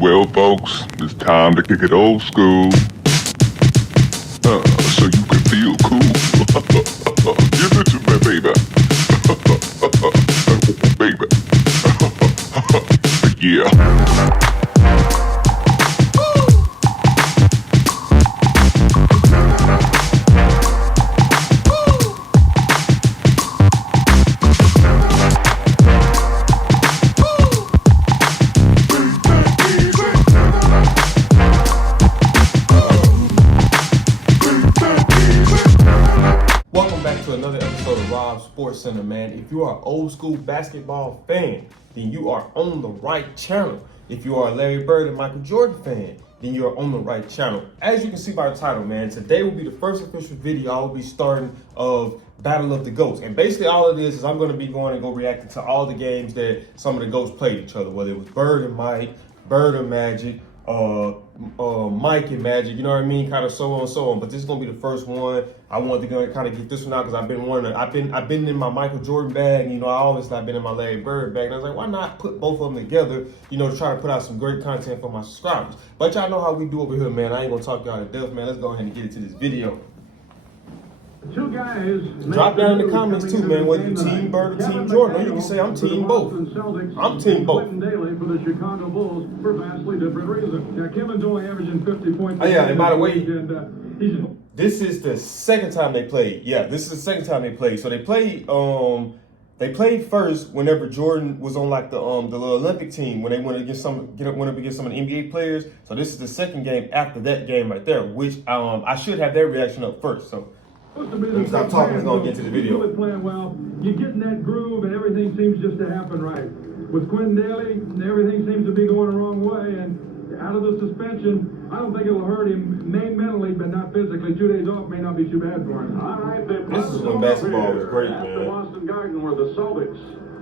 Well, folks, it's time to kick it old school. So you can feel cool. Give it to me, baby. Baby. Yeah. Welcome back to another episode of Rob Sports Center, man. If you are an old school basketball fan, then you are on the right channel. If you are a Larry Bird and Michael Jordan fan, then you are on the right channel. As you can see by the title, man, today will be the first official video I will be starting of Battle of the GOATs. And basically all it is I'm going to be going and reacting to all the games that some of the GOATs played each other, whether it was Bird and Mike, Bird and Magic, Mike and Magic, you know what I mean, kind of so on and so on. But this is gonna be the first one. I wanted to kind of get this one out because I've been in my Michael Jordan bag. You know, I always have been in my Larry Bird bag. And I was like, why not put both of them together? You know, to try to put out some great content for my subscribers. But y'all know how we do over here, man. I ain't gonna talk y'all to death, man. Let's go ahead and get into this video. Two guys. Drop down in the comments too, man, whether you Team Bird or Team Jordan, or you can say I'm Team both. I'm Team both. Quentin Daly for the Chicago Bulls for vastly different reasons. Now, Kevin's only averaging 50 points. Oh yeah, and by the way, he's this is the second time they played. Yeah, this is the second time they played. So they played first whenever Jordan was on like the little Olympic team when they went up against some of the NBA players. So this is the second game after that game right there, which I should have their reaction up first. So let me stop talking. Let's go get to the video. Really playing well. You get in that groove and everything seems just to happen right. With Quentin Daly, everything seems to be going the wrong way, and out of the suspension, I don't think it'll hurt him, mentally, but not physically. 2 days off may not be too bad for him. All right, this is when basketball was great, at man. the Boston Garden, where the Celtics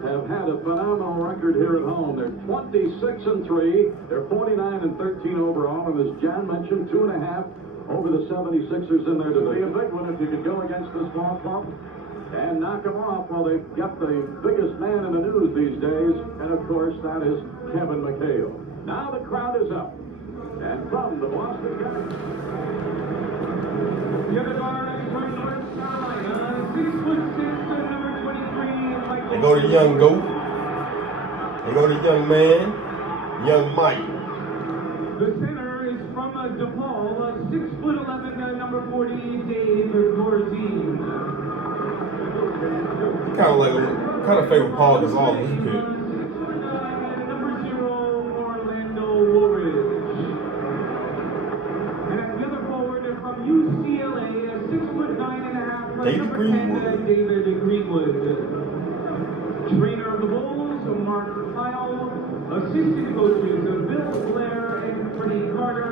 have had a phenomenal record here at home. They're 26-3. They're 49-13 overall, and as John mentioned, 2.5 over the 76ers in their division. Be a big one if you could go against this ball club and knock them off. Well, they've got the biggest man in the news these days, and of course, that is Kevin McHale. Now the crowd is up, and from the Boston Garden. The other guard is from North Carolina, 6'6", number 23. They go to young GOAT. They go to young man, young Mike. The center is from DePaul, 6'11", number 40, Dave Corzine. Kind of favor Paul Gasol this kid. Number 0, Orlando Woolridge. And the other forward from UCLA, 6'9.5", David number Greenwood. 10, David Greenwood. Trainer of the Bulls, Mark Kyle. Assistant coaches, Bill Blair and Freddie Carter.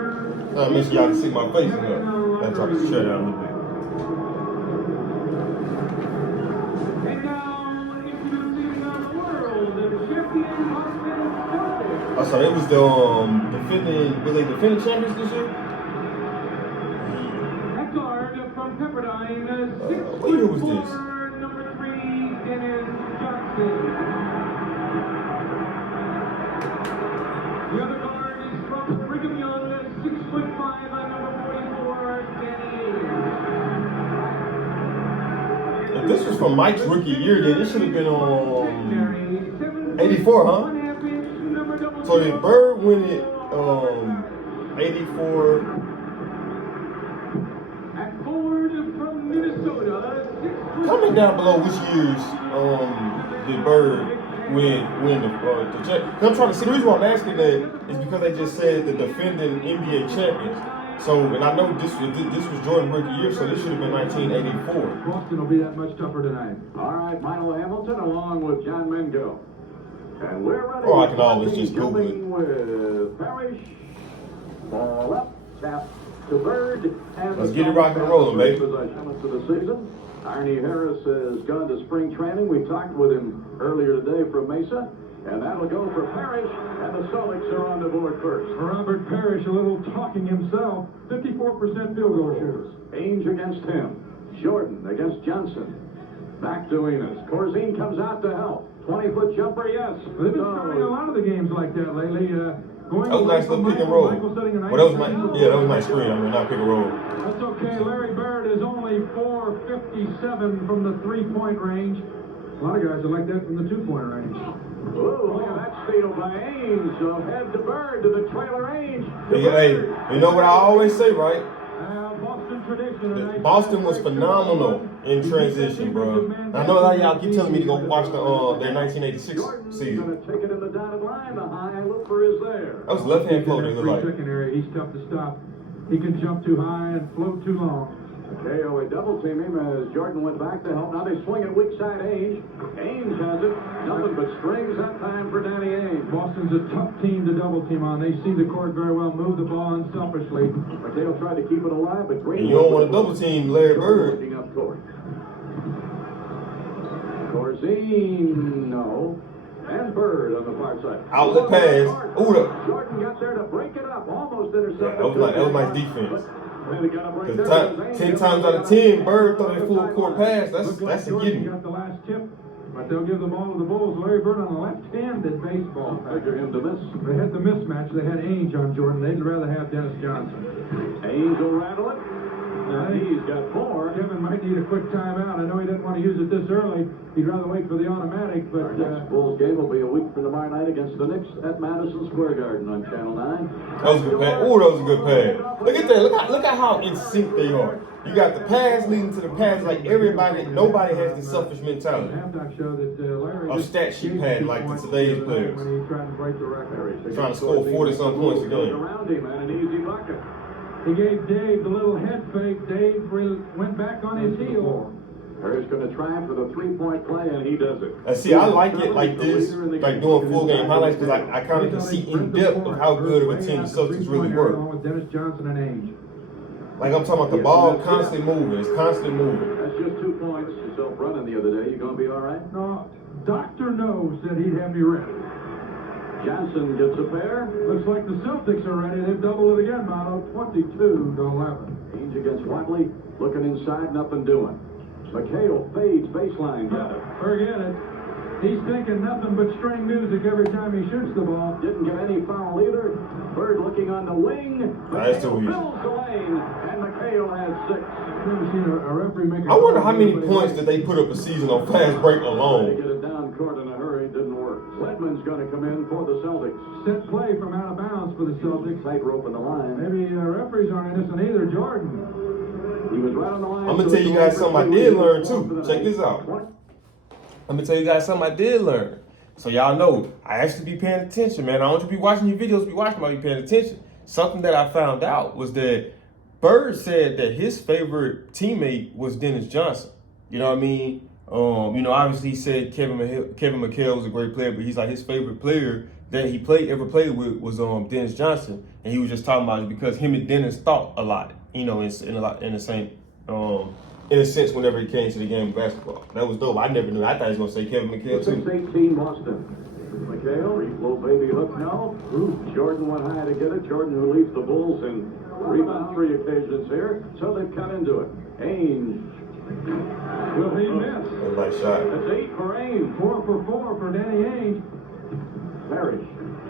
I make sure y'all can see my face enough. Gotta drop this shirt out a little bit. And now, introducing the world champion Boston Celtics. Oh, so it was the defending champions this year? At guard from Pepperdine, What year was this? 6'4", number 3, Dennis Johnson. The other guard is from Brigham Young, 6'5", number 44, Danny Ainge. If this was from Mike's rookie year, then it should have been 84, huh? So did Bird win it 84? At forward from Minnesota, 6'. Comment down below which years did Bird win the check. I'm trying to see, the reason why I'm asking that is because they just said the defending NBA champions. So, and I know this was Jordan rookie year, so this should have been 1984. Boston will be that much tougher tonight. All right, Milo Hamilton along with John Mengo. And we're ready. Oh, I can always just Google it. Jumping with Parrish. Ball up, tap to Bird. And Let's get it rocking and rolling, baby. Possession of the season. Arnie Harris has gone to spring training. We talked with him earlier today from Mesa. And that'll go for Parrish, and the Celtics are on the board first. Robert Parrish, a little talking himself, 54% field goal shooters. Ainge against him. Jordan against Johnson. Back to Enos. Corzine comes out to help. 20-foot jumper, yes. They've been starting a lot of the games like that lately. Going That was a away nice from little pick and Michael. roll. Michael setting a Well, that was nice my, screen. yeah, that was my screen. I mean, not pick and roll. That's okay. Larry Bird is only 457 from the three-point range. A lot of guys are like that from the two-point range. Ooh, look at that steal by Ainge. So head to Bird to the trailer Ainge. Hey, you know what I always say, right? Boston tradition. a nice Boston was break. phenomenal in transition, bro. I know that y'all keep telling me to go watch their 1986 Jordan's season. going to take it in the dotted line. The high looper is there. That was left-hand flow. They In that look like. second area, he's tough to stop. He can jump too high and float too long. KO a double team him as Jordan went back to help. Now they swing it weak side Ainge. Ainge has it. Nothing but strings that time for Danny Ainge. Boston's a tough team to double team on. They see the court very well, move the ball unselfishly. McHale tried to keep it alive, but Green. And you don't want to double team Larry Bird. Looking up court. Corzino and Bird on the far side. Outlet pass. Ooh, Jordan got there to break it up. Almost intercepted. yeah, that was nice defense. They gotta break Because that. 10 times out of 10, Bird throw that full court pass. Looks like That's a Jordan gimme. got the last tip, but they'll give the ball to the Bulls. Larry Bird on the left-handed baseball. Figure him to miss. They had the mismatch. They had Ainge on Jordan. They'd rather have Dennis Johnson. Ainge will rattle it. And he's got four. Kevin might need a quick timeout. I know he didn't want to use it this early. He'd rather wait for the automatic, Our but next Bulls game will be a week from tomorrow night against the Knicks at Madison Square Garden on Channel 9. That was a good pass. Ooh, that was a good pass. Look at that. Look at how in sync they are. You got the pass leading to the pass like everybody. Nobody has the selfish mentality. halftime show that Larry A just stat sheet gave pad 2 like the points today's the other night players. when he tried to break the record. Trying to score 40-some points a game. Around him and an easy bucket. He gave Dave the little head fake. Dave went back on his heel. Harry's going to try for the three-point play, and he does it. And see, I like it like this, like doing full game highlights, because I kind of can see in depth of how good of a team the Celtics really were. Along with Dennis Johnson and Ainge. Like I'm talking about the ball constantly moving. It's constantly moving. That's just 2 points. Yourself running the other day. You going to be all right? No, Dr. No said he'd have me ready. Johnson gets a pair. Looks like the Celtics are ready. They've doubled it again, Motto. 22-11. Ainge against Watley. Looking inside, nothing doing. McHale fades baseline. Got it. Forget it. He's thinking nothing but string music every time he shoots the ball. Didn't get any foul either. Bird looking on the wing. That's too easy. Fills the lane, and McHale has 6. I've never seen a referee make a I wonder call how many but points did they put up a season on fast break Trying to alone. get it down court in a hurry. Didn't work. Sledman's going to come in for the Celtics. set play from out of bounds for the Celtics. Tightrope in the line. Maybe referees aren't innocent either. Jordan. He was right on the line. I'm gonna tell you guys something I did learn too. Check this out. I'm gonna tell you guys something I did learn. So y'all know, I actually be paying attention, man. I don't want you to be watching your videos, be watching while you paying attention. Something that I found out was that Bird said that his favorite teammate was Dennis Johnson. You know what I mean? Obviously he said Kevin McHale was a great player, but he's like his favorite player that he ever played with was Dennis Johnson, and he was just talking about it because him and Dennis thought a lot. In a sense, whenever he came to the game of basketball, that was dope. I never knew. I thought he was gonna say Kevin McHale too. 6-18 Boston. McHale, low baby hook now. Jordan went high to get it. Jordan who leads the Bulls in rebound 3 occasions here. So they've cut into it. Ainge. Will he miss? That was a nice shot. That's 8 for Ainge. 4 for 4 for Danny Ainge. Parrish.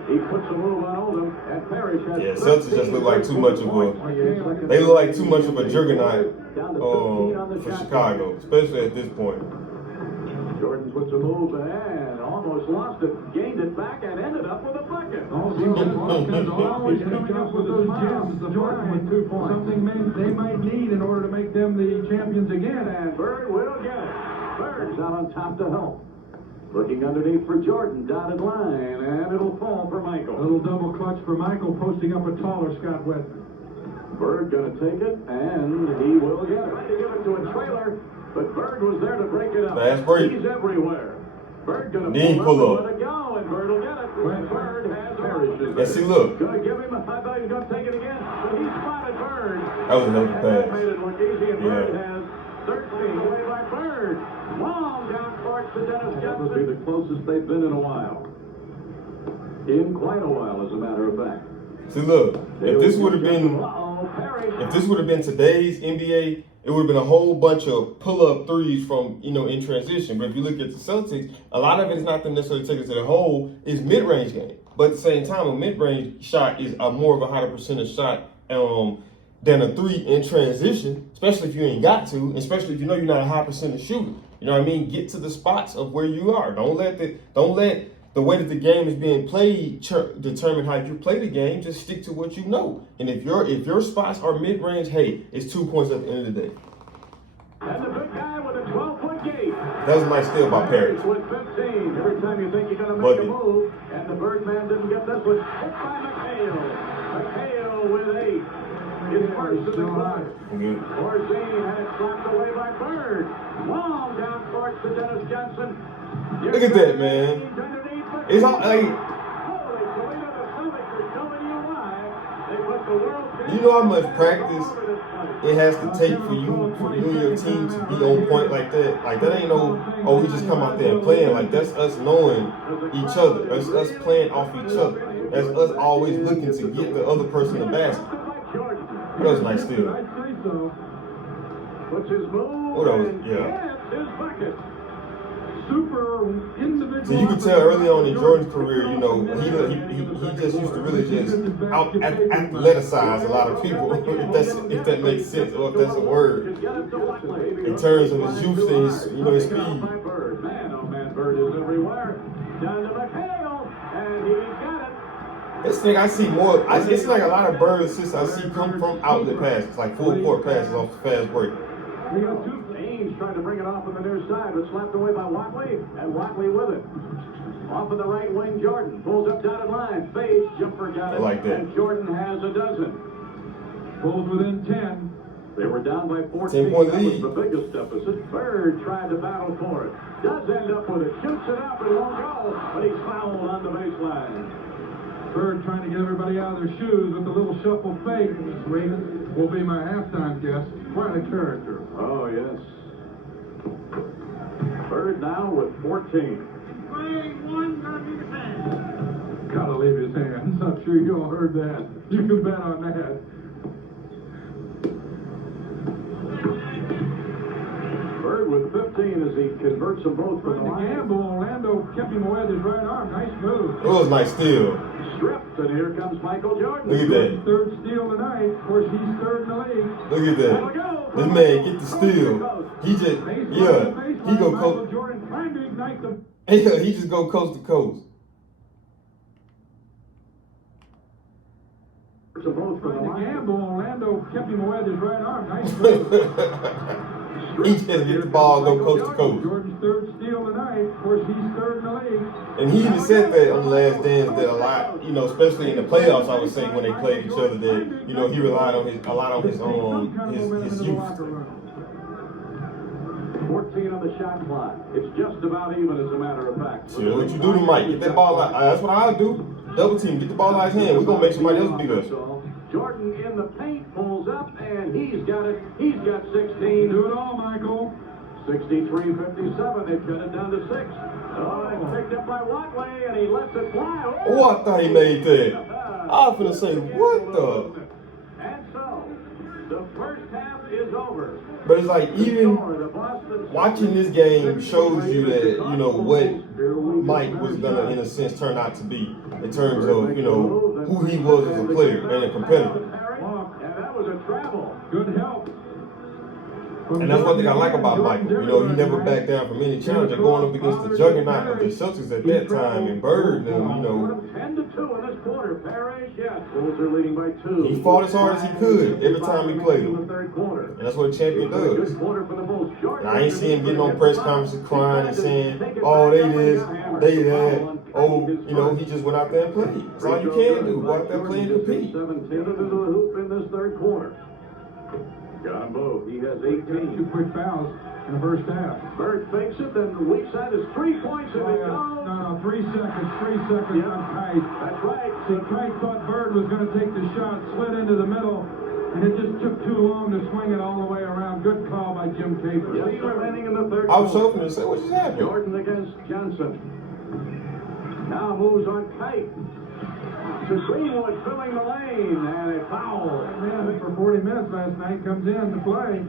He puts a move on Oldham, and Parrish has. Yeah, Celtics just look like too much of a. They look like too much of a juggernaut for Chicago, especially at this point. Jordan puts a move and almost lost it, gained it back, and ended up with a bucket. Also, Watkins always coming up with those gems. The Jordan with 2 points. Something they might need in order to make them the champions again. And Bird will get it. Bird's out on top to help. Looking underneath for Jordan, dotted line, and it'll fall for A Michael. little double clutch for Michael, posting up a taller Scott Wetman. Bird gonna take it, and he will get it. Tried to give it to a trailer, but Bird was there to break it up. Fast break. He's everywhere. Bird gonna Knee pull pull up up. and let it go, and Bird will get it. Bird has Parrish. And see, look, Gonna give him. I thought he was gonna take it again, but he spotted Bird. that was another And that pass. made it look easy, and Bird Yeah. has 13 away by Bird. Long down court to Dennis Johnson. That would be the closest they've been in a while. In quite a while, as a matter of fact. See, look, if this would have been Uh-oh, Parrish. today's NBA, it would have been a whole bunch of pull-up threes from, in transition. But if you look at the Celtics, a lot of it is not them necessarily taking it to the hole, it's mid-range game. But at the same time, a mid-range shot is a more of a higher percentage shot than a three in transition, especially if you ain't got to, especially if you know you're not a high percentage shooter. You know what I mean? Get to the spots of where you are. Don't let the way that the game is being played determine how you play the game. Just stick to what you know. And if your spots are mid-range, hey, it's 2 points at the end of the day. And the big guy with a 12-foot gate. That was a nice steal by Parrish. With 15. Every time you think you're going to make Bucket. a move, and the Birdman didn't get this one. Hit by McHale. McHale with 8. His first in the quarter. Orzine had it slapped away by Bird. Long down court to Dennis Johnson. Look at that, man. It's all like, you know how much practice it has to take for you and your team to be on point like that. Like that ain't no, oh, we just come out there and playing. Like that's us knowing each other. That's us playing off each other. That's us always looking to get the other person the basket. That was a nice steal. Oh, that was, yeah. Super individual. So you can tell early on in Jordan's career, he just used to really just athleticize a lot of people, if that makes sense, or if that's a word, in terms of his youth and his speed. Man, Bird is everywhere. Down to McHale, and he got it. This thing I see more, it's like a lot of Bird assists I see come from outlet passes, like full court passes off the fast break. We got two. Ames trying to bring it off on the near side, but slapped away by Watley, and Watley with it. Off of the right wing, Jordan pulls up dotted line. Fades, jumper got it. I like that. And Jordan has a dozen. Pulls within 10. They were down by 14. 10-point That lead. was the biggest deficit. Bird tried to battle for it. Does end up with it. Shoots it up and won't go, but he's fouled on the baseline. Bird trying to get everybody out of their shoes with a little shuffle fake. Raymond will be my halftime guest. Quite a character. Oh, yes. Bird now with 14. Gotta leave his hands. I'm sure you all heard that. You can bet on that. Bird with 15 as he converts them both from the line. Gamble, Orlando kept him away with his right arm. Nice move. It was a nice steal. Stripped, and here comes Michael Jordan. Look at that. Third steal tonight. Of course, he's third in the league. Look at that. This man get the steal. He just, he go coast. Jordan trying to ignite them. Yeah, he just go coast to coast. Both from the line. Gamble, Orlando kept him away with his right arm. Nice move. He just get the ball, go coast to coast. Jordan's third steal tonight. Of course, he's third in the league. And he even said that on the Last Dance that a lot, especially in the playoffs, I was saying when they played each other that, he relied on a lot on his youth. 14 on the shot clock. It's just about even, as a matter of fact. Sure, what you do to Mike? Get that ball out. That's what I'll do. Double team. Get the ball out of his hand. We're going to make somebody else beat us. Jordan in the paint, pulls up, and he's got it. He's got 16. Do it all, Michael. 63-57. They've cut it down to 6. Oh, it's picked up by Watley, and he lets it fly. Oh, I thought he made that. I was finna say, what the? And so, the first half is over. But it's like, even watching this game shows you that, what Mike was gonna, in a sense, turn out to be in terms of, who he was as a player and a competitor. And that was a travel. Good help. And that's one thing I like about Michael. He never backed down from any challenge. Going up against the juggernaut of the Celtics at that time, and Bird, 10-2 in this quarter. Parrish, yes. Bulls are leading by 2. He fought as hard as he could every time he played him. And that's what a champion does. And I ain't see him getting on press conferences crying and saying, oh, they this, they that. Oh, he just went out there and played. That's all you can do. Go out there, play and compete. 17 into the hoop in this third quarter. John Bowe, he has 18. 2 quick fouls in the first half. Bird fakes it, then the weak side is 3 points if it goes. No, 3 seconds. 3 seconds on Kite. That's right. See, Kite thought Bird was going to take the shot, slid into the middle, and it just took too long to swing it all the way around. Good call by Jim Capers. Yes, remaining in the third I was quarter. hoping to say, what just happened? Jordan against Johnson. Now moves on Kite. To Greenwood filling the lane, and a foul. Man, for 40 minutes last night, comes in to play.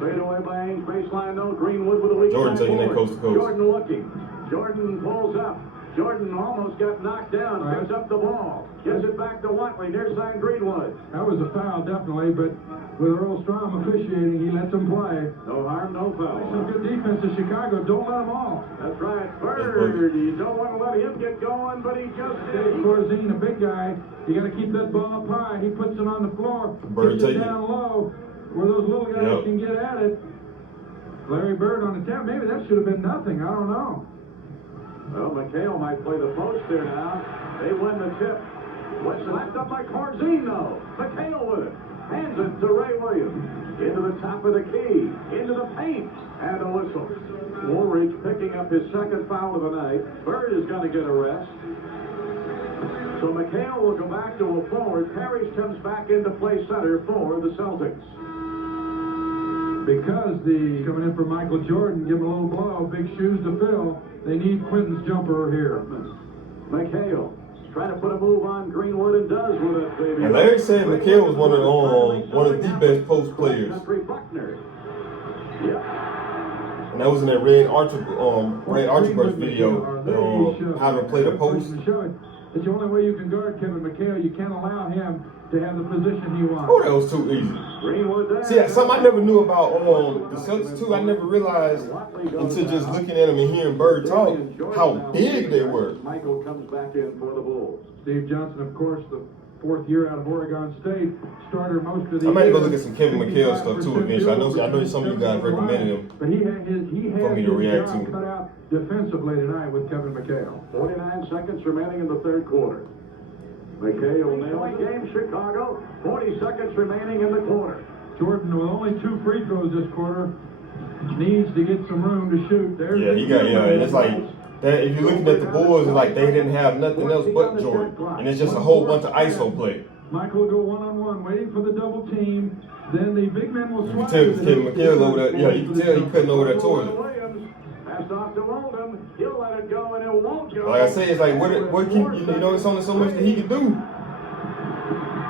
Fade away by Ainge, baseline no. Greenwood with a weak Jordan side taking that forward. coast to coast. Jordan looking. Jordan pulls up. Jordan almost got knocked down. Picks up the ball. Gives it back to Watley. Near side Greenwood. That was a foul, definitely, but with Earl Strom officiating, he lets them play. No harm, no foul. Some good defense to Chicago. Don't let them off. That's right. Bird. You don't want to let him get going, but he just did. Corzine, a big guy, you got to keep that ball up high. He puts it on the floor. Bird Gets take it it. down low where those little guys Yep. can get at it. Larry Bird on the tap. Maybe that should have been nothing. I don't know. Well, McHale might play the post there now. They win the tip. What's slapped up by Corzine, though. McHale with it. Hands it to Ray Williams. Into the top of the key. Into the paint. And a whistle. Woolridge picking up his second foul of the night. Bird is going to get a rest. So McHale will go back to a forward. Parrish comes back into play center for the Celtics. Because the coming in for Michael Jordan, give him a little blow, big shoes to fill. They need Quentin's jumper here. McHale trying to put a move on Greenwood and does with it, baby. And Larry said McHale was one of the best post players. Buckner. Yep. And that was in that Red Archibald's video, how to play the post. It's the only way you can guard Kevin McHale. You can't allow him to have the position he wants. Oh, that was too easy. Greenwood there. See, something I never knew about the Celtics too. I never realized until just looking at them and hearing Bird talk how big they were. Michael comes back in for the Bulls. Steve Johnson, of course, the fourth year out of Oregon State, starter most of the I might year. go look at some Kevin McHale stuff too eventually. I know some of you guys recommended him. But he had for me to react job to. cut out defensively tonight with Kevin McHale. 49 seconds remaining in the third quarter. McHale nailing game, Chicago. 40 seconds remaining in the quarter. Jordan, with only 2 free throws this quarter, needs to get some room to shoot. There's And it's like that. If you're looking at the Bulls, it's like they didn't have nothing else but Jordan, and it's just a whole bunch of ISO play. Michael will go one-on-one, waiting for the double team. Then the big men will You can swap. tell because Kevin McHale over there. Yeah, you can tell he cutting over there towards it. Williams passed off to Oldham. He'll let it go, and it won't go. Like I say, it's like what can it's only so much that he can do.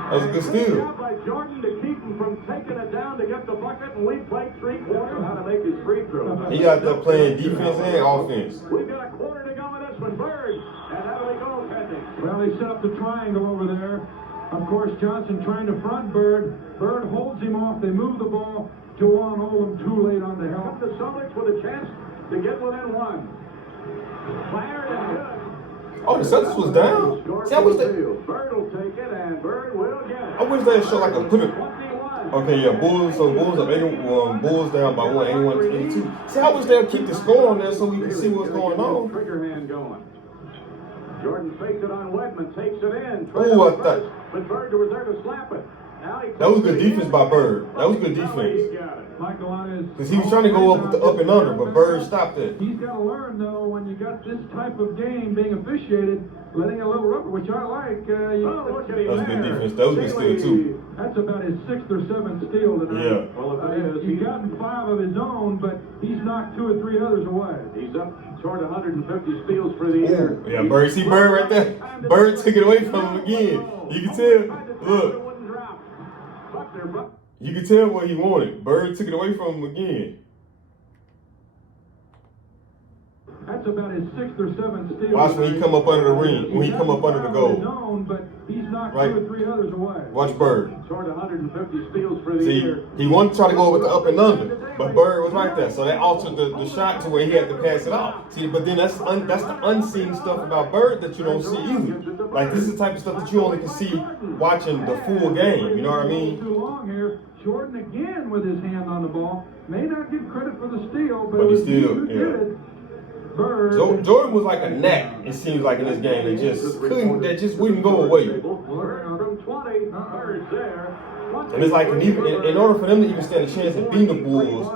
That was a good steal. Job by Jordan to keep him from taking it down to get the bucket, and we played 3 quarters. How to make his free throw. He got there playing defense and offense. We've got a quarter to go in this one. Bird, and that'll be goaltending. Well, they set up the triangle over there. Of course, Johnson trying to front Bird. Bird holds him off. They move the ball. Jawan Oldham too late on the help. The Celtics with a chance to get within 1. Fired and good. Oh, the Celtics was down. See, I wish they. Bird will take it, and Bird will get it. I wish they show like a put it. 21. Okay, yeah, Bulls. So Bulls up 81. Bulls down by 1, 81 to 82. See, I wish they'll keep the score on there so we can see what's going on. Trigger hand going. Jordan fakes it on Wedman, takes it in. Ooh, I thought. But Bird was there to slap it. Now he That was good defense by Bird. That was good He defense. got it. Michael on his. Because he was trying to go up with the up and under, but Bird stopped it. He's got to learn, though, when you got this type of game being officiated, letting a little rubber, which I like. Oh, look at him That was good there. defense. That was good steal, too. That's about his 6th or 7th steal tonight. Yeah. Well, if it is, He's gotten 5 of his own, but he's knocked 2 or 3 others away. he's up toward 150 steals for the year. Yeah, Bird. See Bird right there? Bird took it away from him again. You can tell. Look. You can tell what he wanted. Bird took it away from him again. That's about his 6th or 7th steal. Watch when he come up under the ring. When he come up under the goal. His own, but he's knocked Right. 2 or 3 others away. Watch Bird. Toward 150 steals for the See, year. he wanted to try to go with the up and under, but Bird was right there. So that altered the shot to where he had to pass it off. See, but then that's the unseen stuff about Bird that you don't see either. Like, this is the type of stuff that you only can see watching the full game. You know what I mean? Too long here. Jordan again with his hand on the ball. May not get credit for the steal, but, But he it was still, who yeah. did it. Bird. Jordan was like a gnat, it seems like, in this game. That just wouldn't go away. Bird from 20. Bird's there. And it's like, in order for them to even stand a chance at beating the Bulls,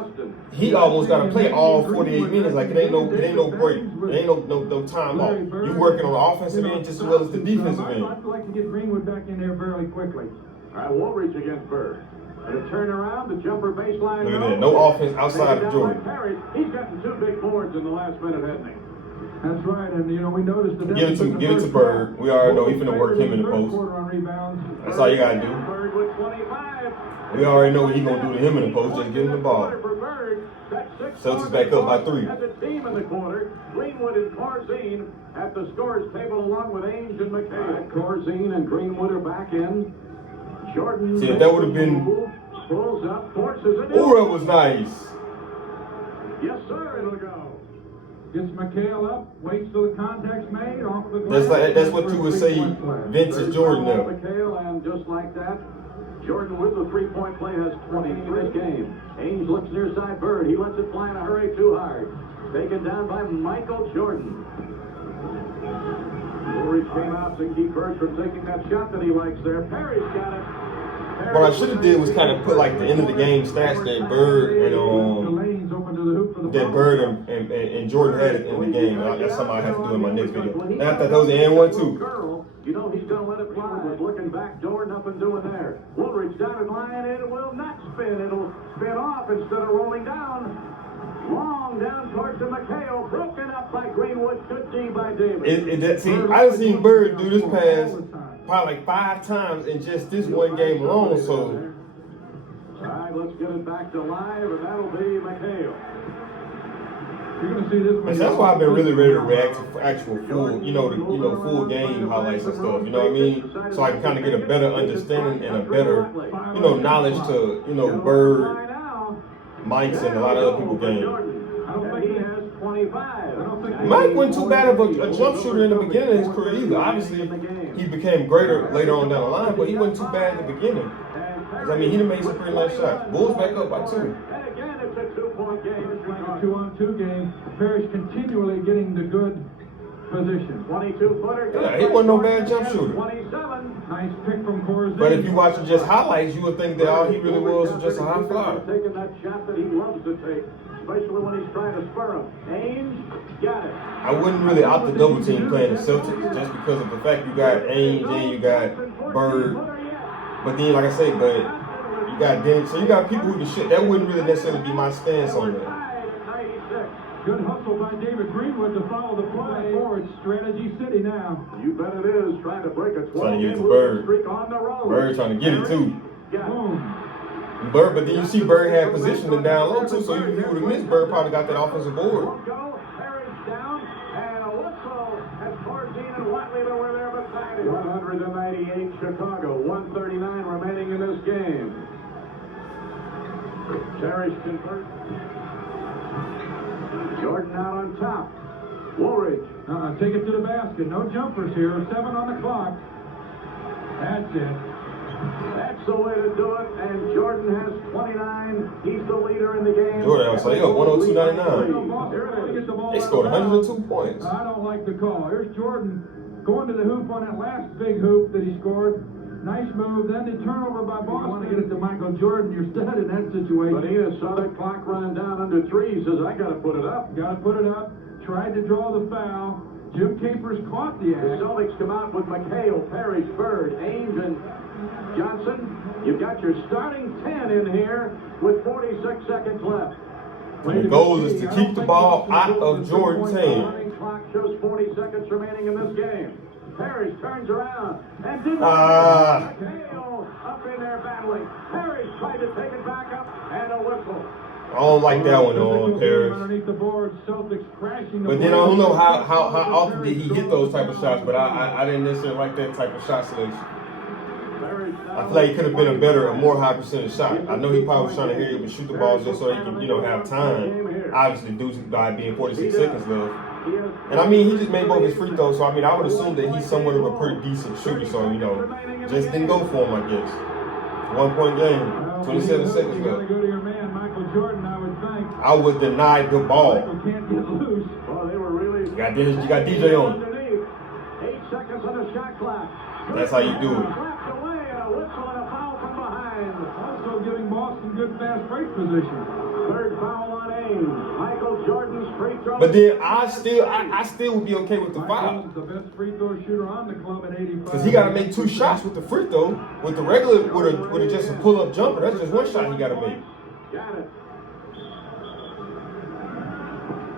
he almost got to play all 48 minutes. Like, it ain't no break. It ain't no time off. You working on the offensive end just as well as the defensive end. I'd like to get Greenwood back in there fairly quickly. All right, Woolridge against Bird. And a turnaround, the jumper baseline. Look at that. No offense outside of Jordan. He's gotten 2 big boards in the last minute, hasn't he? That's right, and we noticed the Give it to Bird. We already know he finna work him in the post. Quarter on rebounds. That's all you gotta do. Bird with 25. We already know what he's gonna do to him in the post. Just give him the ball. Celtics back up by 3. As a team in the quarter, Greenwood and Corzine at the scores table along with Ainge and McKay. Corzine and Greenwood are back in. Jordan. See, if that would have been. Pulls up, forces it. Ooh, that was nice. Yes, sir, it'll go. Gets McHale up, waits till the contact's made, off the glass. That's what you would say vintage Jordan now. McHale, and just like that, Jordan with the three-point play has 20 in this game. Ainge looks near side Bird. He lets it fly in a hurry too hard. Taken down by Michael Jordan. Woolridge came out to keep Bird from taking that shot that he likes there. Perry's got it. What I should have did was kind of put like the end of the game stats that Bird and Jordan had at the end of the game. That's something I have to do in my next video. And I thought that was the end one too. You know he's going to let it fly. Was looking back door, nothing doing there. Woolridge down in line. It will not spin. It'll spin off instead of rolling down. Long down towards the McHale. Broken up by Greenwood. Good D by Davis. See, I've seen Bird do this pass probably like 5 times in just this one game alone. So, all right, let's get it back to live, and that'll be McHale. You're gonna see this. That's why I've been really ready to react to actual full, full game highlights and stuff. You know what I mean? So I can kind of get a better understanding and a better, knowledge to, Bird, Mike's, and a lot of other people's games. He has 25. Mike wasn't too bad of a jump shooter in the beginning of his career either. Obviously, he became greater later on down the line, but he wasn't too bad at the beginning. I mean, he done made some pretty nice shots. Bulls back up by 2. And again, it's a 2-point game. It's like a 2-on-2 game. Parrish continually getting the good position. 22-footer. Yeah, he wasn't no bad jump shooter. 27. Nice pick from Corzine. But if you watching just highlights, you would think that all he really was just a high flyer. Taking that shot that he loves to take, especially when he's trying to spur him. Ainge got it. I wouldn't really opt the double team playing the Celtics just because of the fact you got Ainge and you got Bird. But then, like I say, but you got Dennis, so you got people who can shoot. That wouldn't really necessarily be my stance on that. Good hustle by David Greenwood to follow the play forward. Strategy City now. You bet it is. Trying to break a 12-game Bird. streak on the road. Bird trying to get it too. Boom. Bird, but then you see Bird had position and down low too, so you would have missed. Bird probably got that offensive board. Harris down, and a whistle as Corzine and Watley were there beside him. 198 Chicago, 139 remaining in this game. Parrish converts. Jordan out on top. Woolridge. Take it to the basket. No jumpers here. 7 on the clock. That's it. That's the way to do it. And Jordan has 29. He's the leader in the game. Jordan, so they got 102.99. They scored 102 points. I don't like the call. Here's Jordan going to the hoop on that last big hoop that he scored. Nice move. Then the turnover by Boston. You want to get it to Michael Jordan. You're stuck in that situation. But he saw the clock running down under 3. He says, I got to put it up. Got to put it up. Tried to draw the foul. Jim Capers caught the act. The Celtics come out with McHale, Parrish, Bird, Ainge, and Johnson. You've got your starting 10 in here with 46 seconds left. And the goal is to keep the ball out of Jordan's hand. The clock shows 40 seconds remaining in this game. Parrish turns around and didn't McHale up in there battling. Parrish tried to take it back up and a whistle. I don't like that one on Parrish. Underneath the board, Celtics crashing. But then I don't know how often did he hit those type of shots, but I didn't necessarily like that type of shot selection. I feel like he could have been a more high percentage shot. I know he probably was trying to hurry up and shoot the ball just so he can, have time. Obviously, due by being 46 seconds left. And I mean, he just made both his free throws, so I mean, I would assume that he's somewhat of a pretty decent shooter. So just didn't go for him, I guess. 1 point game, 27 seconds left. Go to your man, Michael Jordan, I would think. I would deny the ball. Michael can't get loose. Well, they were really. You got DJ on. 8 seconds on the shot clock. That's how you do it. Slapped away and a whistle and a foul from behind. Also giving Boston good fast break position. Third foul on Ainge. Michael Jordan's free throw. But then I still would be okay with the foul. The best free throw shooter on the club at 85. Because he got to make 2 shots with the free throw. With the regular, with just a pull-up jumper, that's just 1 shot he got to make. Got it.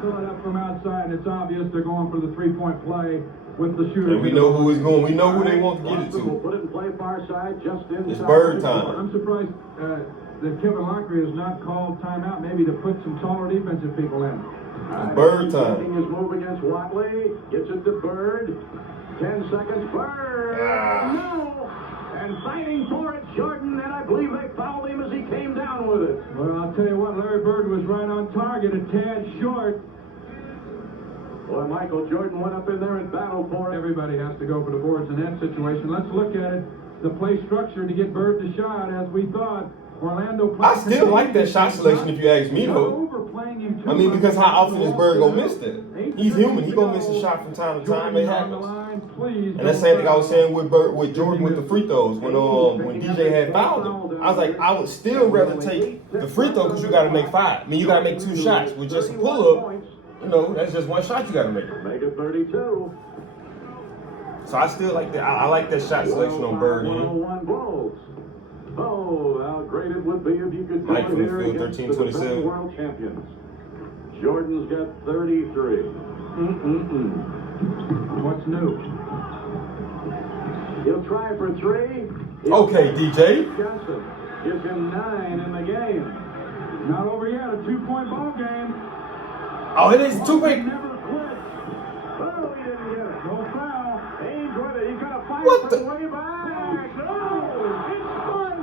Fill it up from outside. It's obvious they're going for the 3-point play. with the shooter. And we know who is going. We know who they want to get it Boston will to. put it in play far side, just inside. It's Bird time. I'm surprised that Kevin Lockery has not called timeout, maybe to put some taller defensive people in. Bird time. Making his move against Watley, gets it to Bird. 10 seconds, Bird. No! And fighting for it, Jordan, and I believe they fouled him as he came down with it. Well, I'll tell you what, Larry Bird was right on target, a tad short. Boy, Michael Jordan went up in there and battled for it. Everybody has to go for the boards in that situation. Let's look at it. The play structure to get Bird to shot, as we thought. Orlando. I still like that shot selection if you ask me though. Overplaying him too I mean, much. because how often is Bird gonna miss that? He's human. He gonna miss a shot from time to time. It happens. And that's the same thing I was saying with Jordan with the free throws. When DJ had fouled him, I was like, I would still rather take the free throw because you got to make 5. I mean, you got to make 2 shots with just a pull up. You know, that's just 1 shot you got to make. Make it 32. So I still like that. I like that shot selection on Bird. 101 Bulls. Oh, how great it would be if you could do Mike it from the here field, against the 13-27. defending world champions. Jordan's got 33. What's new? He'll try for 3. Okay, DJ. Johnson gives him 9 in the game. Not over yet. A 2-point ball game. Oh, it is 2 big. Never quit. Oh, he didn't get it. No foul. Ainge with it. He's going to fight What for the- the way back. Oh, it's fun.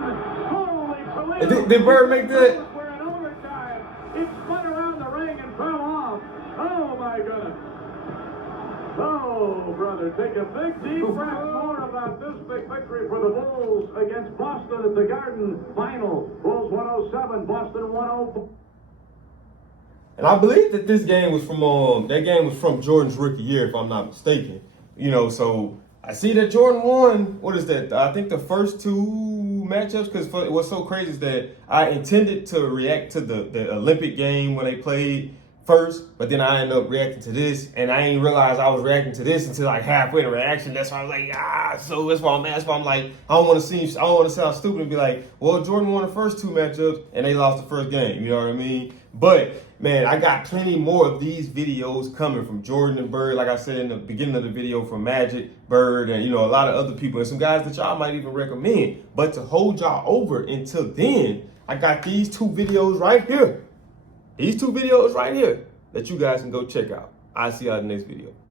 Holy Toledo. Did Bird make that? We're in overtime. It spun around the ring and fell off. Oh, my goodness. Oh, brother, take a big deep breath. More about this big victory for the Bulls against Boston at the Garden final. Bulls 107, Boston 104. And I believe that this game was from Jordan's rookie year, if I'm not mistaken. You know, so I see that Jordan won. What is that? I think the first 2 matchups, because what's so crazy is that I intended to react to the Olympic game when they played first, but then I ended up reacting to this, and I didn't realize I was reacting to this until like halfway in the reaction. That's why I was like, so that's why I'm like, I don't want to sound stupid and be like, well, Jordan won the first 2 matchups and they lost the first game. You know what I mean? But man, I got plenty more of these videos coming from Jordan and Bird, like I said in the beginning of the video, from Magic, Bird, and a lot of other people, and some guys that y'all might even recommend. But to hold y'all over until then, I got these 2 videos right here. These 2 videos right here that you guys can go check out. I'll see y'all in the next video.